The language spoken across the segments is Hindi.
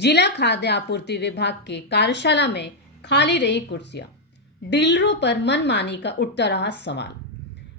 जिला खाद्य आपूर्ति विभाग के कार्यशाला में खाली रही कुर्सियां, डीलरों पर मनमानी का उठता रहा सवाल।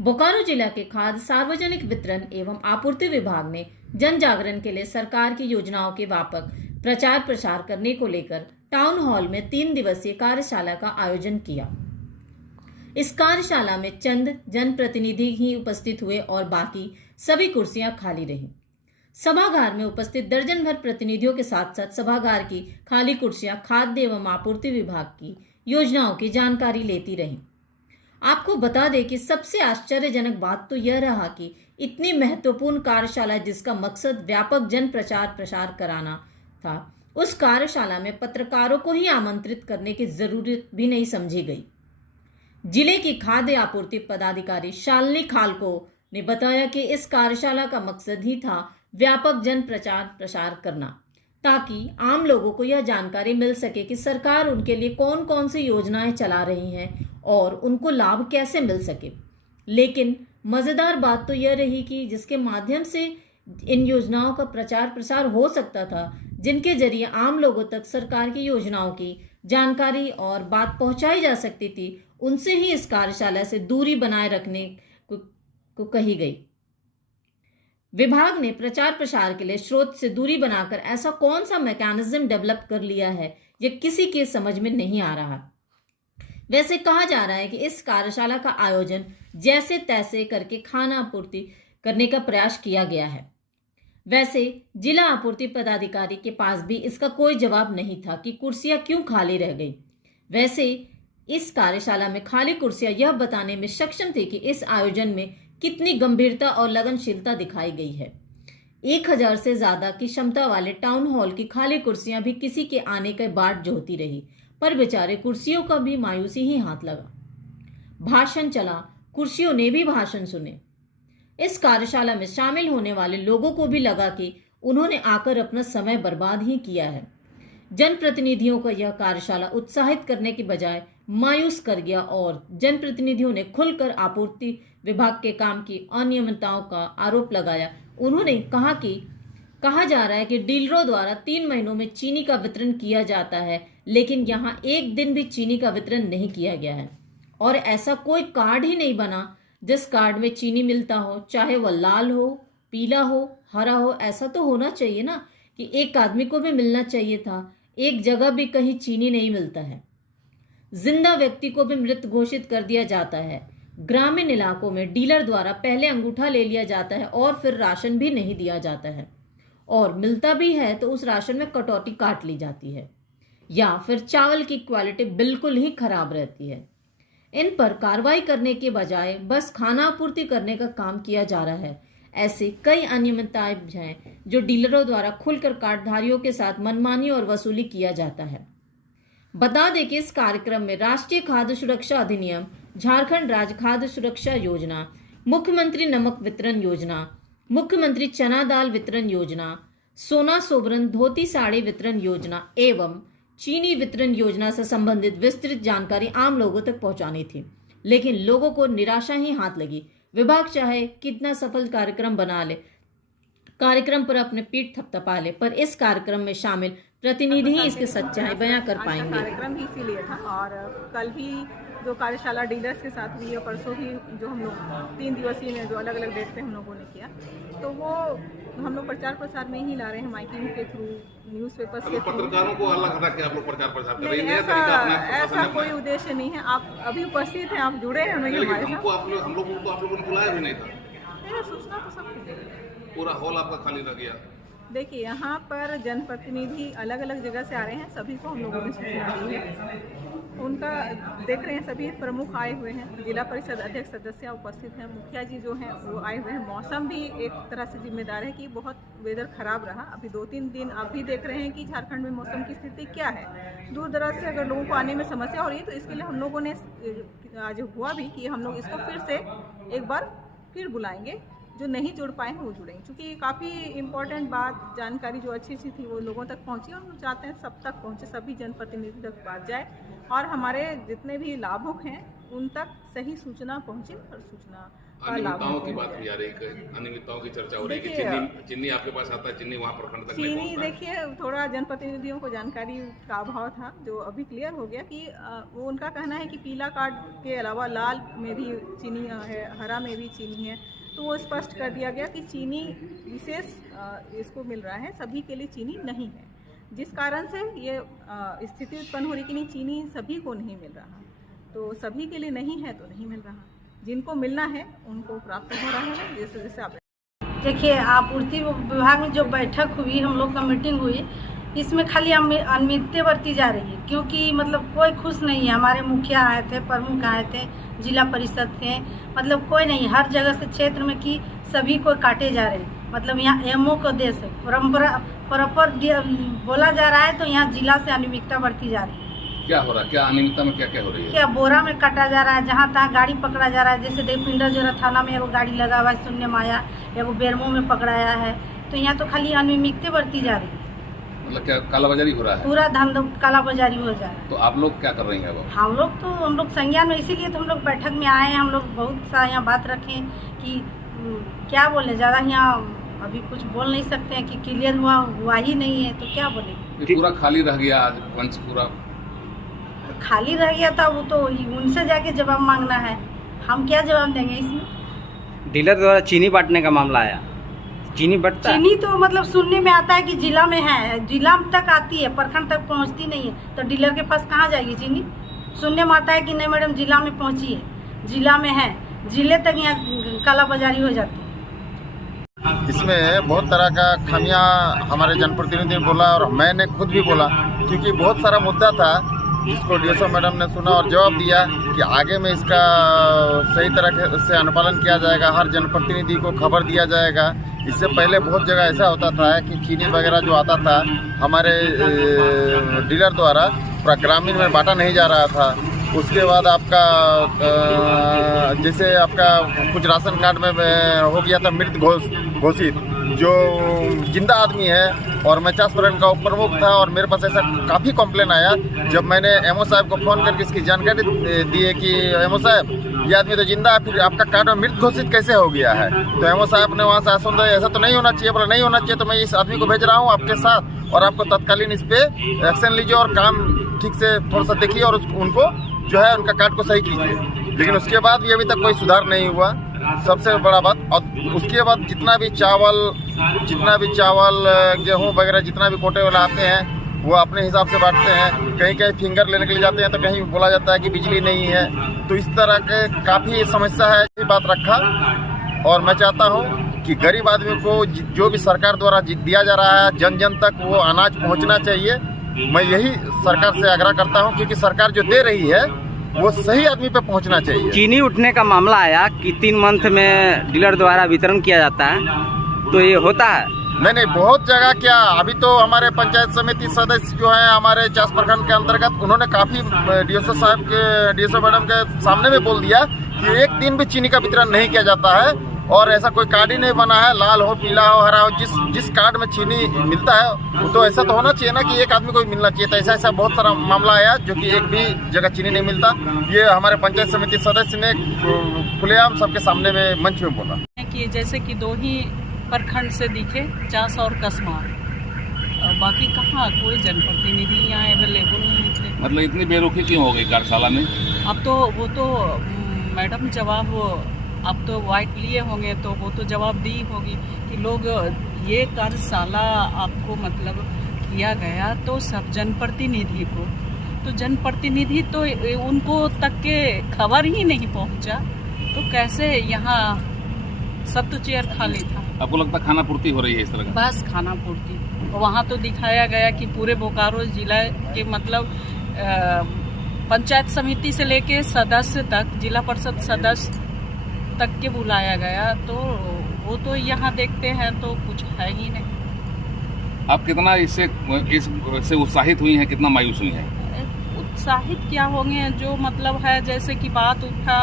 बोकारो जिला के खाद्य सार्वजनिक वितरण एवं आपूर्ति विभाग ने जन जागरण के लिए सरकार की योजनाओं के व्यापक प्रचार प्रसार करने को लेकर टाउन हॉल में 3 दिवसीय कार्यशाला का आयोजन किया। इस कार्यशाला में चंद जनप्रतिनिधि ही उपस्थित हुए और बाकी सभी कुर्सियां खाली रहीं। सभागार में उपस्थित दर्जन भर प्रतिनिधियों के साथ साथ सभागार की खाली कुर्सियां खाद्य एवं आपूर्ति विभाग की योजनाओं की जानकारी लेती रहीं। आपको बता दें कि सबसे आश्चर्यजनक बात तो यह रहा कि इतनी महत्वपूर्ण कार्यशाला जिसका मकसद व्यापक जन प्रचार प्रसार कराना था, उस कार्यशाला में पत्रकारों को ही आमंत्रित करने की जरूरत भी नहीं समझी गई। जिले की खाद्य आपूर्ति पदाधिकारी शालिनी खालको ने बताया कि इस कार्यशाला का मकसद ही था व्यापक जन प्रचार प्रसार करना, ताकि आम लोगों को यह जानकारी मिल सके कि सरकार उनके लिए कौन कौन सी योजनाएं चला रही हैं और उनको लाभ कैसे मिल सके। लेकिन मजेदार बात तो यह रही कि जिसके माध्यम से इन योजनाओं का प्रचार प्रसार हो सकता था, जिनके जरिए आम लोगों तक सरकार की योजनाओं की जानकारी और बात पहुंचाई जा सकती थी, उनसे ही इस कार्यशाला से दूरी बनाए रखने को कही गई। विभाग ने प्रचार प्रसार के लिए स्रोत से दूरी बनाकर ऐसा कौन सा मैकेनिज्म डेवलप कर लिया है, यह किसी के समझ में नहीं आ रहा। वैसे कहा जा रहा है कि इस कार्यशाला का आयोजन जैसे तैसे करके खाना आपूर्ति करने का प्रयास किया गया है। वैसे जिला आपूर्ति पदाधिकारी के पास भी इसका कोई जवाब नहीं था कि कुर्सियां क्यों खाली रह गई। वैसे इस कार्यशाला में खाली कुर्सियां यह बताने में सक्षम थे कि इस आयोजन में कितनी गंभीरता और लगनशीलता दिखाई गई है। 1000 से ज्यादा की क्षमता वाले टाउन हॉल की खाली कुर्सियां भी किसी के आने के बाट जोहती रही, पर बेचारे कुर्सियों का भी मायूसी ही हाथ लगा। भाषण चला, कुर्सियों ने भी भाषण सुने। इस कार्यशाला में शामिल होने वाले लोगों को भी लगा कि उन्होंने आकर अपना समय बर्बाद ही किया है। जनप्रतिनिधियों का यह कार्यशाला उत्साहित करने की बजाय मायूस कर गया और जनप्रतिनिधियों ने खुलकर आपूर्ति विभाग के काम की अनियमितताओं का आरोप लगाया। उन्होंने कहा जा रहा है कि डीलरों द्वारा 3 महीनों में चीनी का वितरण किया जाता है, लेकिन यहाँ एक दिन भी चीनी का वितरण नहीं किया गया है और ऐसा कोई कार्ड ही नहीं बना जिस कार्ड में चीनी मिलता हो, चाहे वह लाल हो, पीला हो, हरा हो। ऐसा तो होना चाहिए ना कि एक आदमी को भी मिलना चाहिए था। एक जगह भी कहीं चीनी नहीं मिलता है। जिंदा व्यक्ति को भी मृत घोषित कर दिया जाता है। ग्रामीण इलाकों में डीलर द्वारा पहले अंगूठा ले लिया जाता है और फिर राशन भी नहीं दिया जाता है, और मिलता भी है तो उस राशन में कटौती काट ली जाती है, या फिर चावल की क्वालिटी बिल्कुल ही खराब रहती है। इन पर कार्रवाई करने के बजाय बस खाना आपूर्ति करने का काम किया जा रहा है। ऐसे कई अनियमितताएं हैं जो डीलरों द्वारा खुलकर कार्डधारियों के साथ मनमानी और वसूली किया जाता है। बता दें कि इस कार्यक्रम में राष्ट्रीय खाद्य सुरक्षा अधिनियम, झारखंड राज्य खाद्य सुरक्षा योजना, मुख्यमंत्री नमक वितरण योजना, मुख्यमंत्री चना दाल वितरण योजना, सोना सोबरन धोती साड़ी वितरण योजना एवं चीनी वितरण योजना से संबंधित विस्तृत जानकारी आम लोगों तक पहुंचानी थी, लेकिन लोगों को निराशा ही हाथ लगी। विभाग चाहे कितना सफल कार्यक्रम बना ले, कार्यक्रम पर अपने पीठ थपथपा ले, पर इस कार्यक्रम में शामिल प्रतिनिधि ही इसके सच्चाई बयां कर पाएंगे। कार्यक्रम ही इसीलिए था और कल भी जो कार्यशाला डीलर्स के साथ हुई और परसों भी जो हम लोग 3 दिवसीय में जो अलग अलग डेट पे हम लोगों ने किया, तो वो हम लोग प्रचार प्रसार में ही ला रहे हैं, माइकिंग के थ्रू, न्यूज़पेपर्स के थ्रू। पत्रकारों को अलग रख के आप लोग प्रचार प्रसार कर रहे हैं, ऐसा कोई उद्देश्य नहीं है। आप अभी उपस्थित हैं, आप जुड़े हैं हमारे साथ। हम लोगों को आप लोगों ने बुलाया भी नहीं था। सूचना तो सबको पूरा हॉल आपका खाली रह गया। देखिए, यहाँ पर जनप्रतिनिधि अलग अलग जगह से आ रहे हैं, सभी को हम लोगों ने सूचना दी है। उनका देख रहे हैं, सभी प्रमुख आए हुए हैं, जिला परिषद अध्यक्ष सदस्य उपस्थित हैं, मुखिया जी जो हैं वो आए हुए हैं। मौसम भी एक तरह से जिम्मेदार है कि बहुत वेदर खराब रहा। अभी 2-3 दिन आप भी देख रहे हैं कि झारखंड में मौसम की स्थिति क्या है। दूर दराज से अगर लोगों को आने में समस्या हो रही है तो इसके लिए हम लोगों ने आज हुआ भी कि हम लोग इसको फिर से एक बार फिर बुलाएंगे। जो नहीं जुड़ पाए हैं वो जुड़ेंगे, क्योंकि काफ़ी इम्पोर्टेंट बात, जानकारी जो अच्छी थी वो लोगों तक पहुंची और हम चाहते हैं सब तक पहुंचे, सभी जनप्रतिनिधि तक बात जाए और हमारे जितने भी लाभुक हैं उन तक सही सूचना पहुंचे और सूचना का लाभ अनियमितताओं हमको की हो बात रहा है। भी आ रही है, अनियमितताओं की चर्चा हो रही है कि देखिए, चीनी आपके पास आता है, चीनी वहाँ प्रखंड तक नहीं चीनी पहुँचता। देखिए थोड़ा जनप्रतिनिधियों को जानकारी का अभाव था, जो अभी क्लियर हो गया कि वो उनका कहना है कि पीला कार्ड के अलावा लाल में भी चीनी है, हरा में भी चीनी है। तो वो स्पष्ट कर दिया गया कि चीनी विशेष इसको मिल रहा है, सभी के लिए चीनी नहीं है, जिस कारण से ये स्थिति उत्पन्न हो रही कि नहीं चीनी सभी को नहीं मिल रहा। तो सभी के लिए नहीं है तो नहीं मिल रहा, जिनको मिलना है उनको प्राप्त हो रहा है। जैसे जैसे आप देखिए, आपूर्ति विभाग में जो बैठक हुई, हम लोग का मीटिंग हुई, इसमें खाली अनियमितता बरती जा रही है, क्योंकि मतलब कोई खुश नहीं है। हमारे मुखिया आए थे, प्रमुख आए थे, जिला परिषद थे, मतलब कोई नहीं, हर जगह से क्षेत्र में कि सभी को काटे जा रहे हैं। मतलब यहाँ एमओ का देश है, परम्परा प्रॉपर बोला जा रहा है, तो यहाँ जिला से अनियमितता बढ़ती जा रही है। क्या हो रहा है, क्या अनियमितता में क्या क्या हो रही है? क्या बोरा में काटा जा रहा है, जहाँ तहाँ गाड़ी पकड़ा जा रहा है। जैसे देवपिंडर जोरा थाना में एगो गाड़ी लगा हुआ है, शून्य माया, एगो बेरमो में पकड़ाया है। तो यहाँ तो खाली अनियमितता बढ़ती जा रही है, मतलब क्या कालाबाजारी हो रहा है? पूरा धंधा कालाबाजारी हो जा रहा है। तो आप लोग क्या कर रही हैं अब? हम लोग संज्ञान में, इसीलिए तो हम लोग बैठक में आए हैं। हम लोग बहुत सा यहाँ बात रखें कि क्या बोले, ज़्यादा यहाँ अभी कुछ बोल नहीं सकते हैं कि क्लियर हुआ ही नहीं है, तो क्या बोले। पूरा खाली रह गया आज मंच पूरा खाली रह गया था, वो तो उनसे जाके जवाब मांगना है, हम क्या जवाब देंगे इसमें। डीलर द्वारा चीनी बांटने का मामला आया, चीनी बंटता है? चीनी तो मतलब सुनने में आता है कि जिला में है, जिला तक आती है, प्रखंड तक पहुंचती नहीं है। तो डीलर के पास कहाँ जाएगी चीनी? सुनने में आता है कि नहीं मैडम जिला में पहुंची है, जिला में है, जिले तक यहाँ कालाबाजारी हो जाती है। इसमें बहुत तरह का खामियां हमारे जनप्रतिनिधि ने बोला और मैंने खुद भी बोला, क्योंकि बहुत सारा मुद्दा था जिसको डीएसओ मैडम ने सुना और जवाब दिया कि आगे में इसका सही तरह से अनुपालन किया जाएगा, हर जनप्रतिनिधि को खबर दिया जाएगा। इससे पहले बहुत जगह ऐसा होता था कि चीनी वगैरह जो आता था हमारे डीलर द्वारा पूरा ग्रामीण में बांटा नहीं जा रहा था। उसके बाद आपका जैसे आपका कुछ राशन कार्ड में हो गया था मृत घोषित, जो जिंदा आदमी है, और मैं 50% का प्रमुख था और मेरे पास ऐसा काफ़ी कंप्लेन आया। जब मैंने एमओ साहब को फ़ोन करके इसकी जानकारी दी है कि एमओ साहब ये आदमी तो जिंदा है, फिर आपका कार्ड में मृत घोषित कैसे हो गया है? तो एमओ साहब ने वहाँ से आश्वासन दिया ऐसा तो नहीं होना चाहिए। बोला नहीं होना चाहिए, तो मैं इस आदमी को भेज रहा हूँ आपके साथ और आपको तत्कालीन इस पर एक्शन लीजिए और काम ठीक से थोड़ा सा देखिए और उनको जो है उनका कार्ड को सही कीजिए। लेकिन उसके बाद भी अभी तक कोई सुधार नहीं हुआ, सबसे बड़ा बात। और उसके बाद जितना भी चावल गेहूं वगैरह जितना भी कोटे वाला आते हैं वो अपने हिसाब से बांटते हैं। कहीं कहीं फिंगर लेने के लिए जाते हैं तो कहीं बोला जाता है कि बिजली नहीं है। तो इस तरह के काफ़ी समस्या है, ये बात रखा। और मैं चाहता हूँ कि गरीब आदमी को जो भी सरकार द्वारा दिया जा रहा है जन जन तक वो अनाज पहुँचना चाहिए। मैं यही सरकार से आग्रह करता हूँ, क्योंकि सरकार जो दे रही है वो सही आदमी पे पहुंचना चाहिए। चीनी उठने का मामला आया कि 3 मंथ में डीलर द्वारा वितरण किया जाता है, तो ये होता है? नहीं, बहुत जगह क्या, अभी तो हमारे पंचायत समिति सदस्य जो है हमारे 50 प्रखंड के अंतर्गत, उन्होंने काफी डीएसओ मैडम के सामने में बोल दिया कि एक दिन भी चीनी का वितरण नहीं किया जाता है और ऐसा कोई कार्ड ही नहीं बना है, लाल हो, पीला हो, हरा हो, जिस कार्ड में चीनी मिलता है वो तो ऐसा तो होना चाहिए ना कि एक आदमी को मिलना चाहिए। तो ऐसा बहुत सारा मामला आया जो कि एक भी जगह चीनी नहीं मिलता। ये हमारे पंचायत समिति सदस्य ने खुलेआम सबके सामने में मंच में बोला कि जैसे कि 2 ही प्रखंड से दिखे, चास और कसमा, बाकी कहाँ कोई जनप्रतिनिधि यहाँ अवेलेबल नहीं थे। मतलब इतनी बेरुखी क्यों हो गई कार्यशाला में? अब तो वो तो मैडम जवाब अब तो वाइट लिए होंगे तो वो तो जवाब दी होगी कि लोग ये कार्यशाला आपको मतलब किया गया तो सब जनप्रतिनिधि को, तो जनप्रतिनिधि तो उनको तक के खबर ही नहीं पहुंचा, तो कैसे यहाँ सब तो चेयर खाली था। आपको लगता है खाना पूर्ति हो रही है इस तरह का? बस खाना पूर्ति, वहाँ तो दिखाया गया कि पूरे बोकारो जिला के मतलब पंचायत समिति से लेके सदस्य तक, जिला परिषद सदस्य तक के बुलाया गया, तो वो तो यहाँ देखते हैं तो कुछ है ही नहीं। आप कितना इससे उत्साहित हुई हैं, कितना मायूस हुई हैं? उत्साहित क्या होंगे, जो मतलब है जैसे कि बात उठा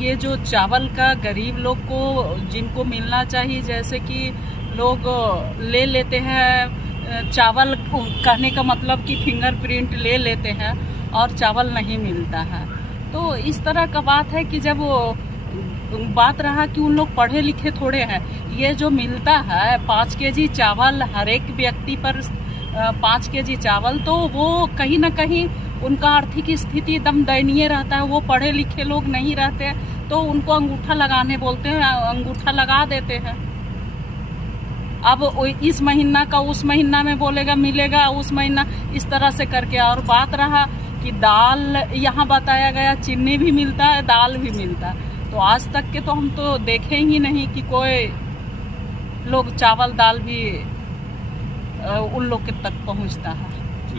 ये जो चावल का गरीब लोग को जिनको मिलना चाहिए, जैसे कि लोग ले लेते हैं चावल, कहने का मतलब कि फिंगरप्रिंट ले लेते हैं और चावल नहीं मिलता है। तो इस तरह का बात है कि जब वो बात रहा कि उन लोग पढ़े लिखे थोड़े हैं, ये जो मिलता है 5 केजी चावल हर एक व्यक्ति पर 5 केजी चावल, तो वो कहीं ना कहीं उनका आर्थिक स्थिति एकदम दयनीय रहता है। वो पढ़े लिखे लोग नहीं रहते हैं, तो उनको अंगूठा लगाने बोलते हैं, अंगूठा लगा देते हैं। अब इस महीना का उस महीना में बोलेगा मिलेगा, उस महीना इस तरह से करके। और बात रहा कि दाल, यहाँ बताया गया चीनी भी मिलता है, दाल भी मिलता है, तो आज तक के तो हम तो देखे ही नहीं कि कोई लोग चावल दाल भी उन लोग के तक पहुँचता है।